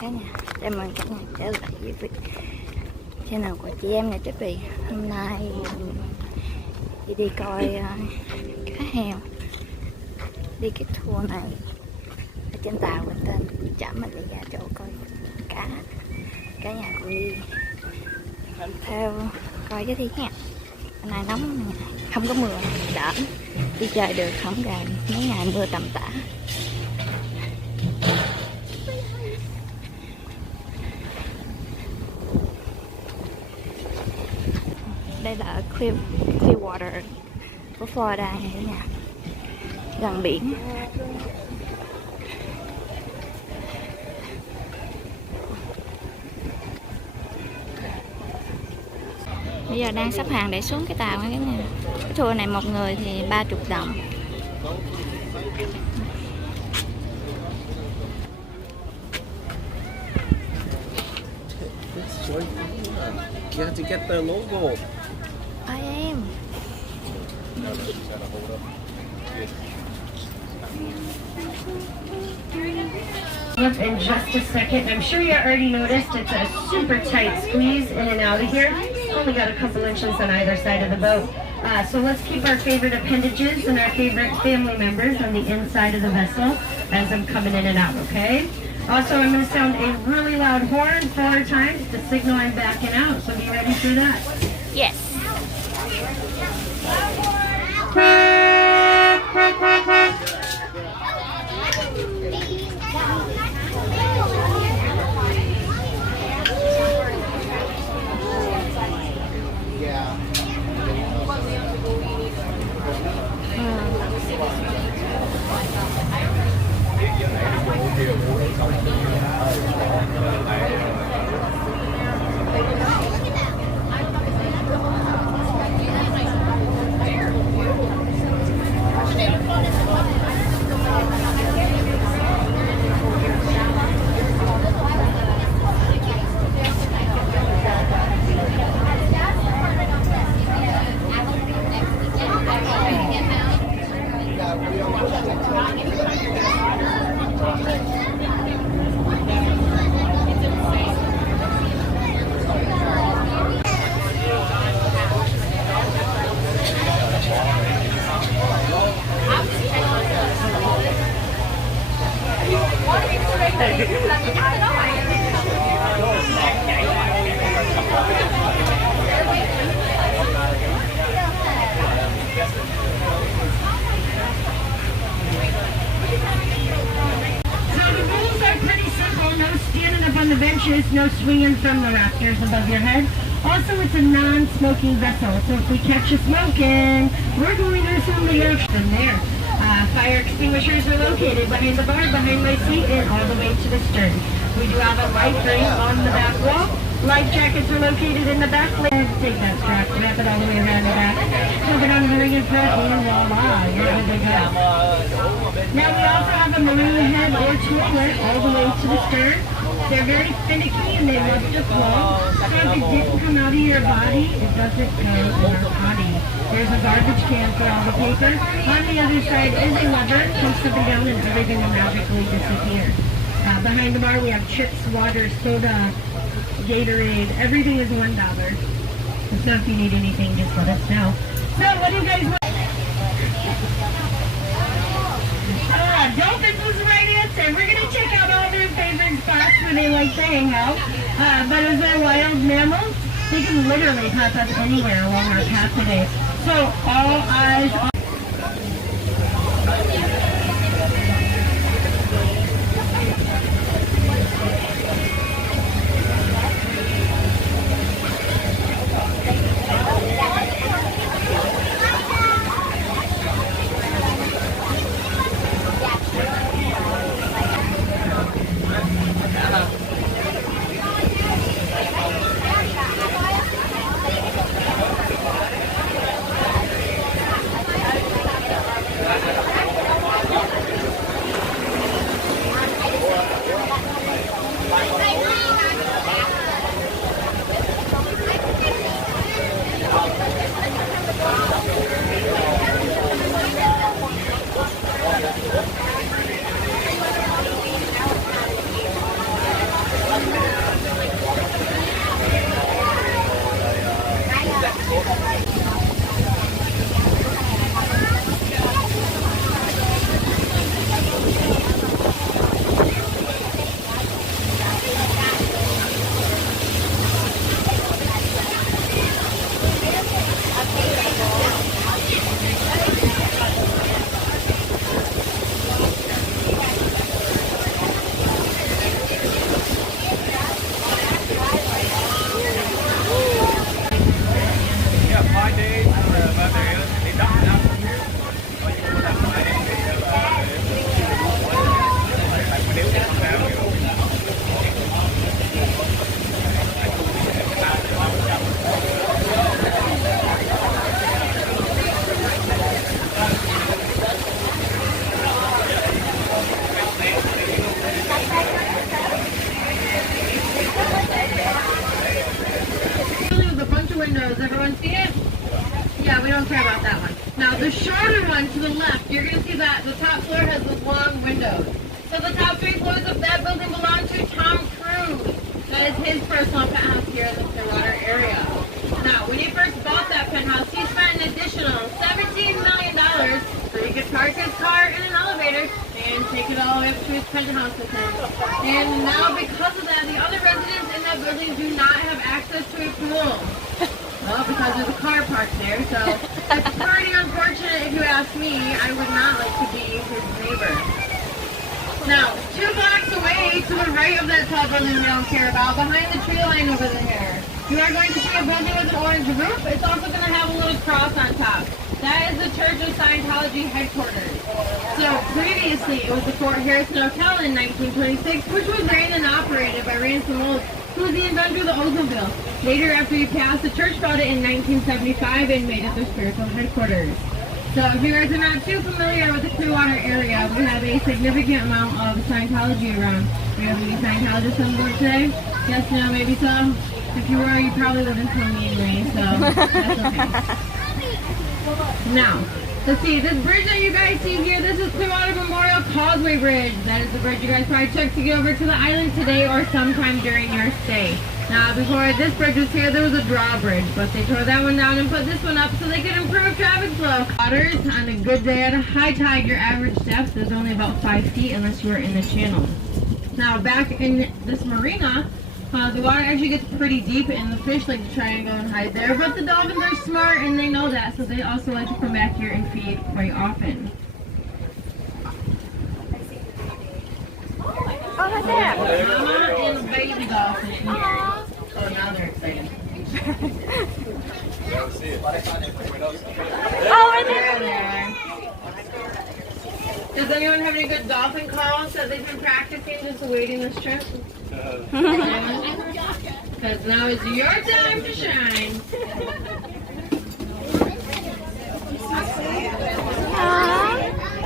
cả nhà. Chào mừng cả nhà trở lại với channel của chị em nha quý vị. Hôm nay chị đi coi cá heo, đi cái tour này ở trên tàu mình tên chở mình đi ra chỗ coi cá. Cả nhà cùng đi theo coi cái thi nha. Hôm nay nóng, không có mưa, đỡ đi chơi được, không gần mấy ngày mưa tầm tã. Đây là Clearwater của Florida này cả nhà, gần biển. Bây giờ đang sắp hàng để xuống cái tàu này cả nhà. Cái tour này một người thì 30 đồng. You have to get their logo. I am. Up in just a second. I'm sure you already noticed it's a super tight squeeze in and out of here. Only got a couple inches on either side of the boat. So let's keep our favorite appendages and our favorite family members on the inside of the vessel as I'm coming in and out, okay? Also, I'm going to sound a really loud horn 4 times to signal I'm backing out, so be ready for that. Yes. On the benches, no swinging from the rafters above your head. Also, it's a non-smoking vessel, so if we catch you smoking, we're going to assume the action there. Fire extinguishers are located behind the bar, behind my seat, and all the way to the stern. We do have a life ring on the back wall. Life jackets are located in the back. Take that strap, wrap it all the way around the back. Flip it on the ring in front, and voila, you're good to go. Now we also have a marine head or toilet all the way to the stern. They're very finicky and they love to flow. So if it didn't come out of your body, it doesn't go in your body. There's a garbage can for all the paper. On the other side is a lever. Push something down and everything will magically disappear. Behind the bar we have chips, water, soda, Gatorade. Everything is $1. So if you need anything, just let us know. So what do you guys want? Dolphin was the right answer. We're going to check out all their favorite spots where they like to hang out. But as they're wild mammals, they can literally pop up anywhere along our path today. So all eyes on care about that one. Now, the shorter one to the left, you're going to see that the top floor has those long windows. So the top 3 floors of that building belong to Tom Cruise. That is his personal penthouse here in the Clearwater area. Now, when he first bought that penthouse, he spent an additional $17 million so he could park his car in an elevator and take it all the way up to his penthouse with him. And now, because of that, the other residents in that building do not have access to a pool. Well, because there's a car parked there, so it's pretty unfortunate if you ask me. I would not like to be his neighbor. Now, 2 blocks away to the right of that tall building we don't care about, behind the tree line over there, you are going to see a building with an orange roof. It's also going to have a little cross on top. That is the Church of Scientology headquarters. So previously, it was the Fort Harrison Hotel in 1926, which was ran and operated by Ransom Olds, who was the inventor of the ozone bill. Later, after he passed, the church bought it in 1975 and made it their spiritual headquarters. So if you guys are not too familiar with the Clearwater area, we have a significant amount of Scientology around. Do you have any Scientologists on board today? Yes, no, maybe so? If you were, you probably wouldn't tell me anyway, so that's okay. Now, let's see, this bridge that you guys see here, this is Clearwater Memorial Causeway Bridge. That is the bridge you guys probably took to get over to the island today or sometime during your stay. Now, before this bridge was here, there was a drawbridge, but they tore that one down and put this one up so they could improve traffic flow. Waters, on a good day at a high tide, your average depth is only about 5 feet unless you are in the channel. Now, back in this marina, the water actually gets pretty deep and the fish like to try and go and hide there, but the dolphins are smart and they know that, so they also like to come back here and feed quite often. Oh, right there. Mama and the baby dolphin. Oh, now they're excited. Oh, right There there. they are. Does anyone have any good dolphin calls that they've been practicing just awaiting this trip? Because now is your time to shine.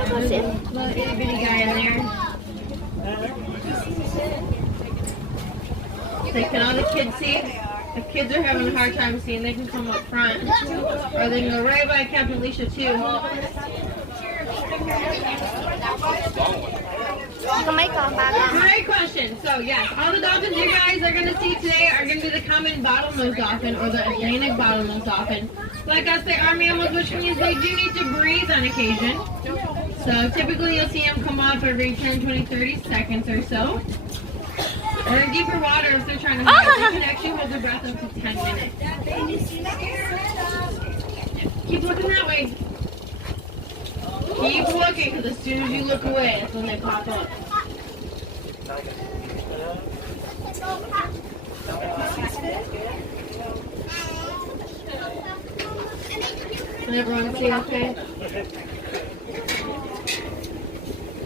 What's it? Little itty bitty guy in there. Say, can all the kids see? If kids are having a hard time seeing, they can come up front. Or they can go right by Captain Alicia too. Great question. So yes, all the dolphins you guys are going to see today are going to be the common bottlenose dolphin or the Atlantic bottlenose dolphin. Like us, they are mammals, which means they do need to breathe on occasion. So typically you'll see them come off every 10, 20, 30 seconds or so. Or in deeper water, if they're trying to hide, they can actually hold their breath up to 10 minutes. Keep looking that way. Keep looking, because as soon as you look away, that's when they pop up. Can everyone see okay?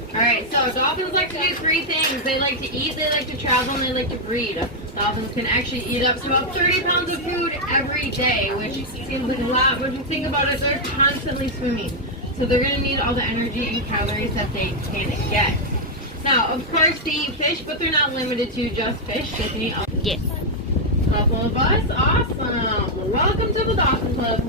Alright, so dolphins like to do 3 things. They like to eat, they like to travel, and they like to breed. Dolphins can actually eat up to about 30 pounds of food every day, which seems like a lot, but if you think about it, they're constantly swimming. So they're going to need all the energy and calories that they can get. Now, of course, they eat fish, but they're not limited to just fish. They can eat Yes. a couple of us. Awesome. Welcome to the Dolphin Club.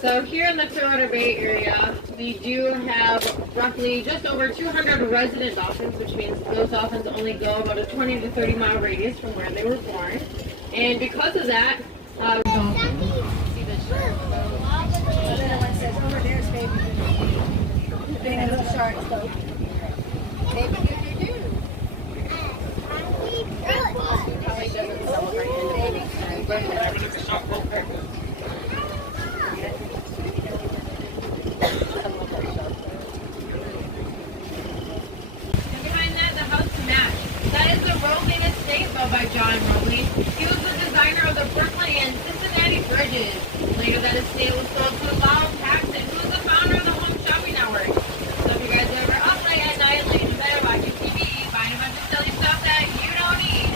So here in the Clearwater Bay area, we do have roughly just over 200 resident dolphins, which means those dolphins only go about a 20 to 30 mile radius from where they were born. And because of that, by John Rowley. He was the designer of the Brooklyn and Cincinnati bridges. Later that estate was sold to Lyle Paxton, who was the founder of the Home Shopping Network. So if you guys are ever up late at night, laying in bed watching TV, buying a bunch of silly stuff that you don't need,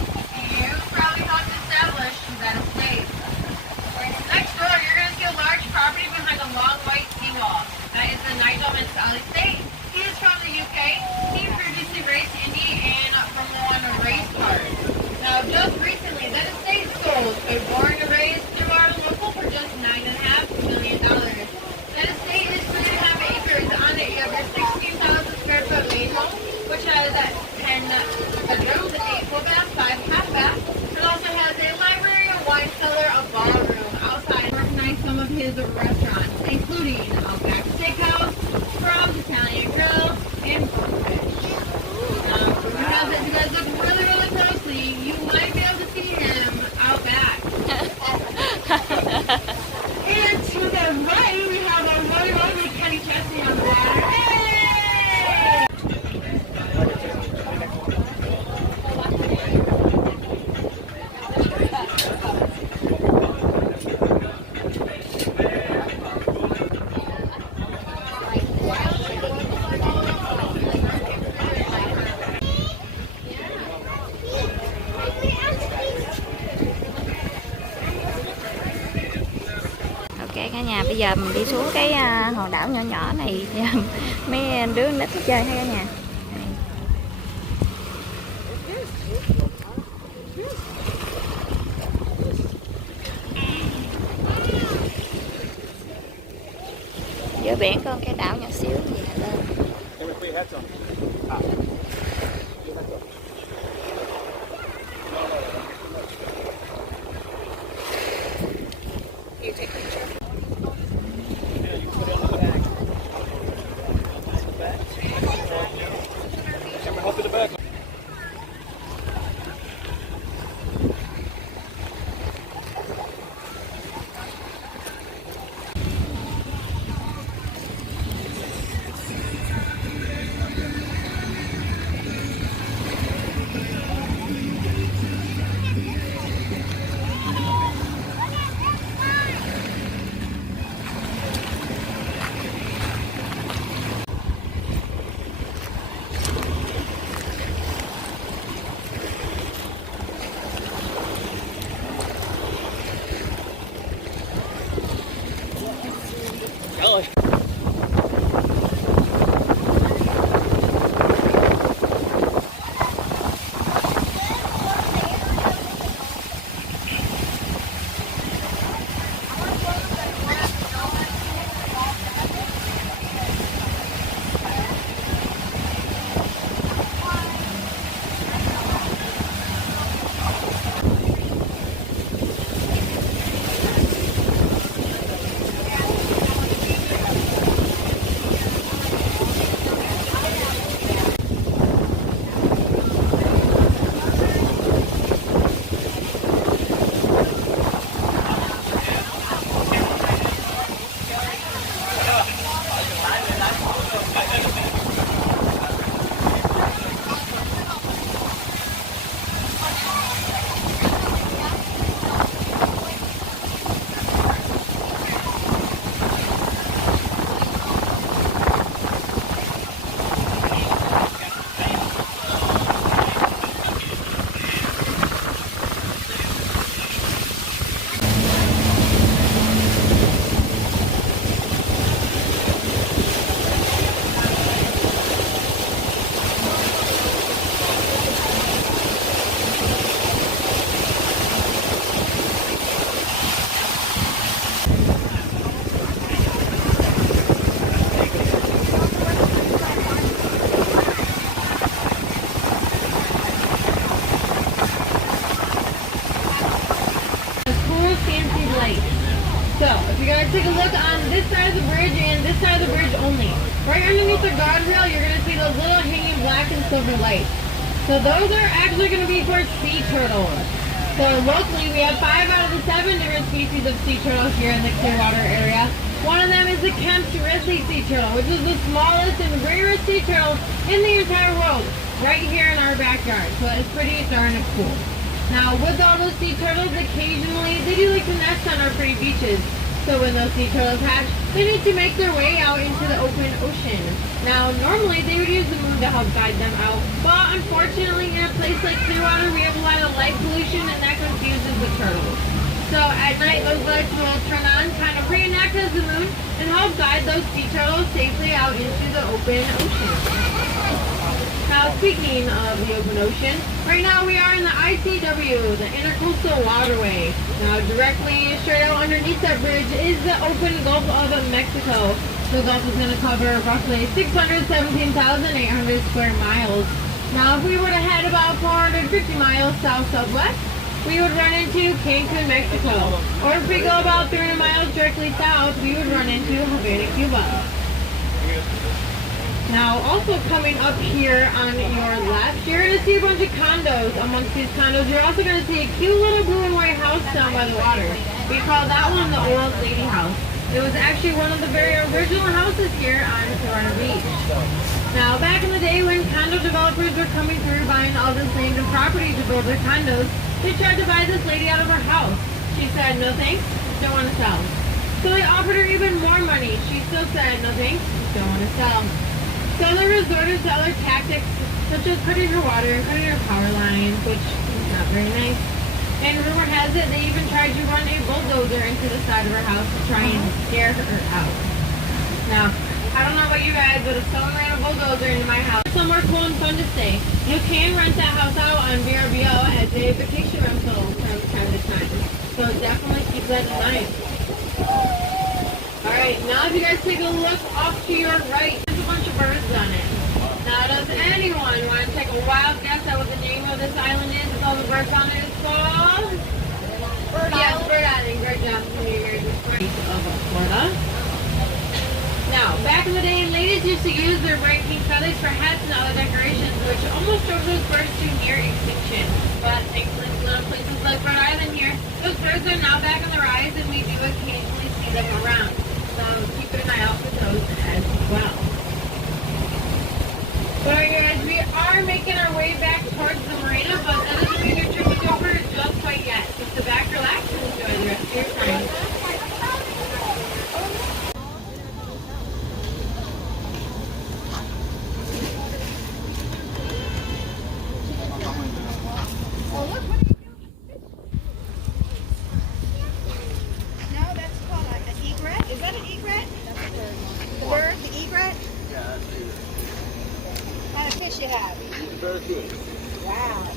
cả nhà. Bây giờ mình đi xuống cái hòn đảo nhỏ nhỏ này mấy đứa nít nó chơi ha cả nhà. Giữa biển có cái đảo nhỏ xíu gì hết lên. So, if you guys take a look on this side of the bridge and this side of the bridge only, right underneath the guardrail, you're going to see those little hanging black and silver lights. So those are actually going to be for sea turtles. So locally, we have 5 out of the 7 different species of sea turtles here in the Clearwater area. One of them is the Kemp's grizzly sea turtle, which is the smallest and rarest sea turtle in the entire world, right here in our backyard. So it's pretty darn cool. Now, with all those sea turtles, occasionally they do like to nest on our pretty beaches. So when those sea turtles hatch, they need to make their way out into the open ocean. Now, normally they would use the moon to help guide them out, but unfortunately in a place like Clearwater, we have a lot of light pollution and that confuses the turtles. So at night, those lights will turn on, kind of reenact as the moon, and help guide those sea turtles safely out into the open ocean. Now, speaking of the open ocean, right now we are in the ICW, the Intercoastal Waterway. Now, directly straight out underneath that bridge is the open Gulf of Mexico. The Gulf is going to cover roughly 617,800 square miles. Now, if we were to head about 450 miles south-southwest, we would run into Cancun, Mexico. Or if we go about 300 miles directly south, we would run into Havana, Cuba. Now, also coming up here on your left, you're going to see a bunch of condos. Amongst these condos, you're also going to see a cute little blue and white house down by the water. We call that one the Old Lady House. It was actually one of the very original houses here on Clearwater Beach. Now, back in the day when condo developers were coming through buying all this land and property to build their condos, they tried to buy this lady out of her house. She said, no thanks, don't want to sell. So they offered her even more money. She still said, no thanks, don't want to sell. So they resorted to other tactics, such as cutting her water and cutting her power lines, which is not very nice. And rumor has it they even tried to run a bulldozer into the side of her house to try and scare her out. Now, I don't know about you guys, but if someone ran a bulldozer into my house, it's somewhere cool and fun to stay. You can rent that house out on VRBO as a vacation rental from time to time. So definitely keep that in mind. Alright, now if you guys take a look off to your right, there's a bunch of birds on it. Now does anyone want to take a wild guess at what the name of this island is with all the birds on it is called? Bird Island. Bird Island. Great job. Of Florida. Now, back in the day, ladies used to use their bright pink feathers for hats and other decorations, which almost drove those birds to near extinction. But thankfully, little places like Rhode Island here, those birds are now back on the rise, and we do occasionally see them around. So keep an eye out for those as well. So guys, we are making our way back towards the marina, but that doesn't mean your trip is over just quite yet. So sit back, relax, and enjoy the rest of your time. No, that's called an egret. Is that an egret? That's a bird. The bird, the egret? Yeah, that's it. How many fish you have? Very good. Wow.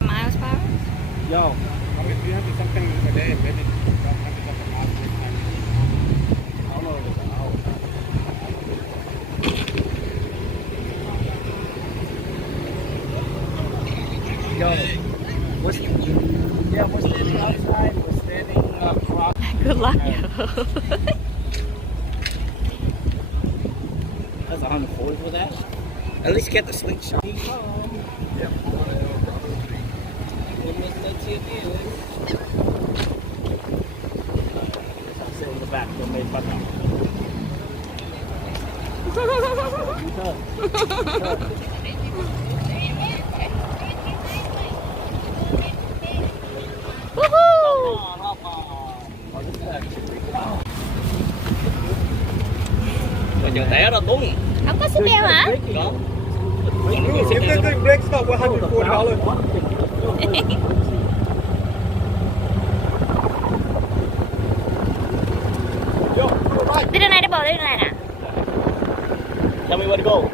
Miles per hour? Yo, if you have something per day, maybe don't have to talk about it. How long is an hour? Yo, we're standing outside. We're standing across. Good luck. That's 140 for that. At least get the slingshot. Yep. Sit in the back. Don't make fun Giờ té ra đúng. Không có xích đeo hả? Có. If they're doing break stop, $140. Đi đường này, đi bộ đi đường này nè. Tell me where to go.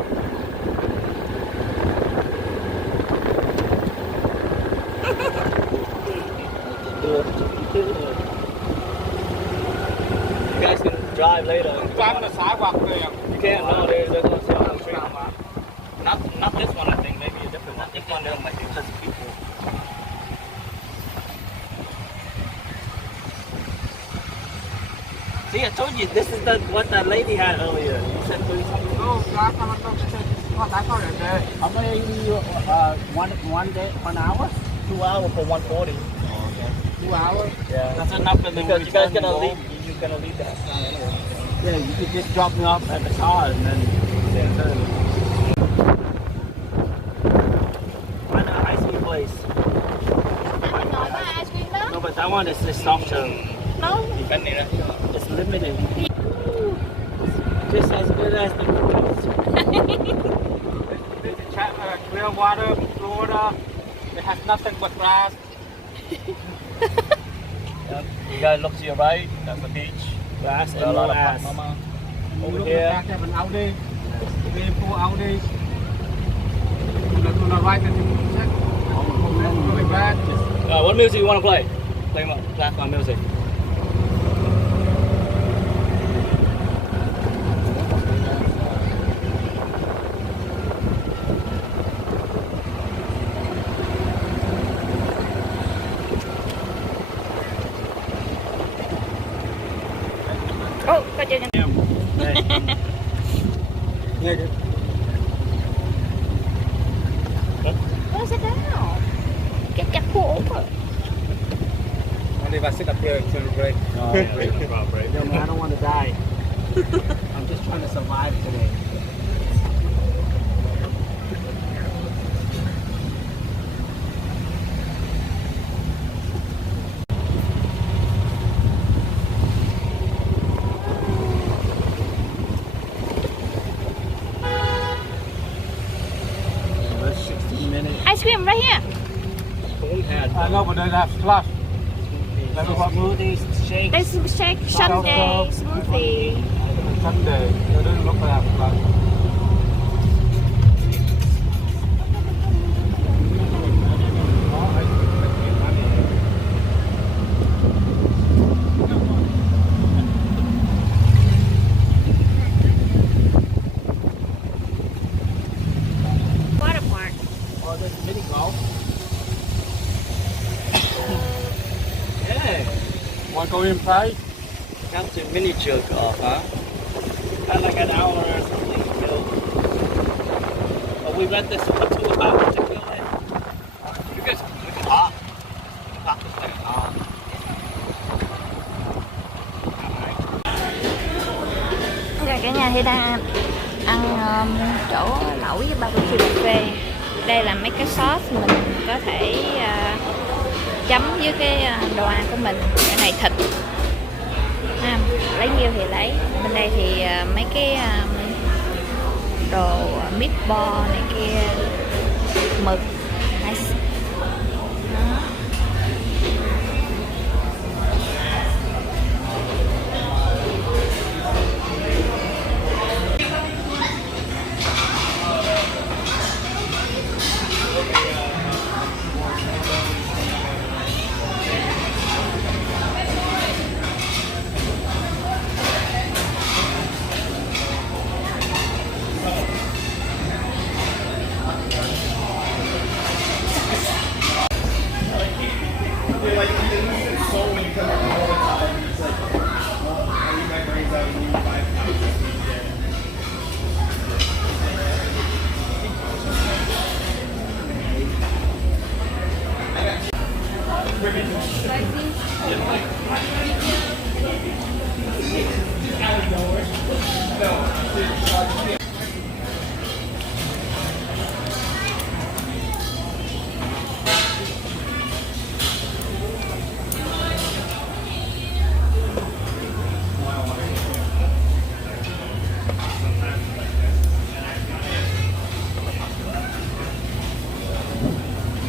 You guys can drive later. You can't. No, they're going to sell on the street. Not this one, I think. Maybe a different one. This one there might be just people. See, I told you this is what that lady had earlier. You said 30 something. No, How many one day, 1 hour? 2 hours for 140. 2 hours? Yeah. That's enough for them. Because you guys gonna leave. You're gonna leave that. Yeah, you could just drop me off at the car and then turn. Find an ice cream place. Nói mà ice cream đó. No, but that one is soft serve. No. It's limited. Just as good as the cruise. This is Clearwater, Florida. It has nothing but grass. You guys look to your right. That's the beach. Grass and no ass. Over here. Back have an Audi. Beautiful Audi. On the right, then you check. Really bad. What music you want to play? Play my music. Ồ, coi chưa nha. Ủa sao đó? Cái chặt khổ quá. Only if I sit up here and celebrate. No, man, I don't want to die. I'm just trying to survive today. ice cream right here. Spoon had I know, but they have slush. Like what? smoothies, shakes. There's shake Sunday smoothie. Sunday. They don't look like slush. Water park. Oh, there's mini golf. Yeah. Want to go in play? Come to miniature golf, huh? Kind of like an hour or something. You know. But we rent this for 2 hours to go in. You guys, we can park. Park this thing. Rồi cả nhà thì đang ăn chỗ lẩu với barbecue buffet. Đây là mấy cái sauce mình có thể chấm với cái đồ ăn của mình. Cái này thịt ha, lấy nhiêu thì lấy. Bên đây thì mấy cái đồ meatball này kia, mực. Nice. Đó.